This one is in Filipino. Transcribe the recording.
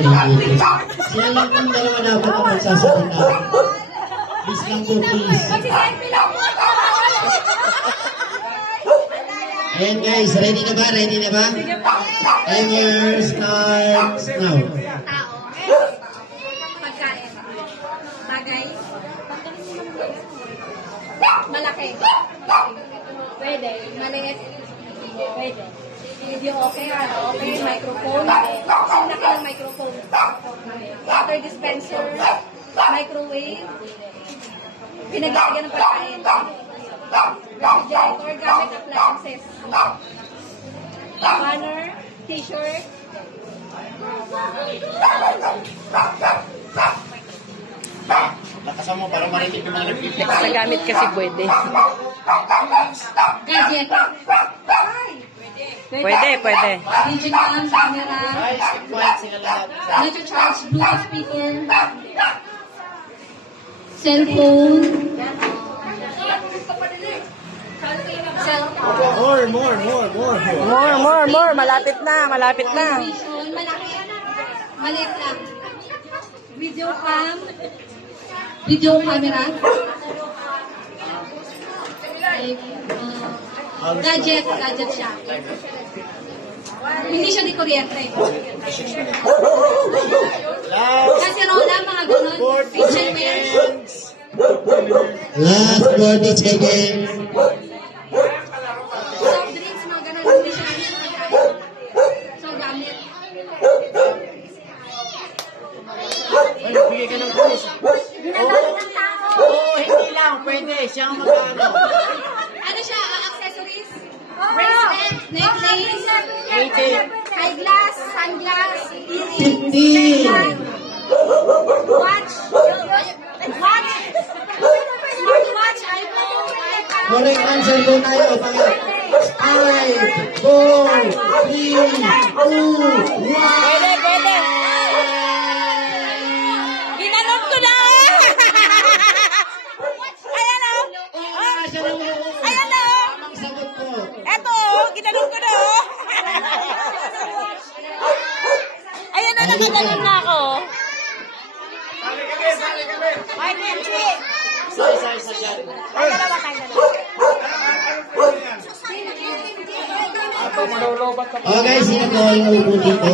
Sila lang ang dalawa dapat ang magsasalita. Please lang po, please. Ayan guys, ready na ba? Ready na ba? Timer starts now. Pagkain. Bagay. Malaki. Pwede. Maliit. Pwede. Video okay ha? Okay. Microphone. Saan laki ng microphone? Water dispenser. Microwave. Pinaglalagyan ng pagkain. Refrigerator gamit appliances. Banner. T-shirt. Lakasan mo para marinig yung mga nag-reflect. Sa gamit kasi pwede. Gadget. Pwede, pwede. Digital camera. Guys, quiet sila lahat. Nag-charge Bluetooth speaker. Cellphone. Cellphone. More. Malapit na. Television. Malaki. Maliit lang. Video cam. Video camera. Gadget siya. Hindi siya di kuryente. Kasi rola, mga ganun. Kitchenware. Last 40 seconds. Soft drinks, mga ganun. Hindi siya pagkain. So, gamit. Bigay ka ng push. Ginagamit ng tao. Oo, hindi lang. Pwede. Siyang magkano. Ano siya? Accessories? Bracelet, necklace, eyeglass, sunglass, earrings, 50. watch, smartwatch, iPhone, Correct answer po tayo. 5, 4, 3, 2, 1. Pwede. Ginanon ko na. Ayan o. Ayan o. Ang sagot ko. Eto, ginanon ko na. Ayan na, nagaganon na ako. Ay, Kenji. Isa dyan. Tayo na. Oh guys, sino po yung upo dito?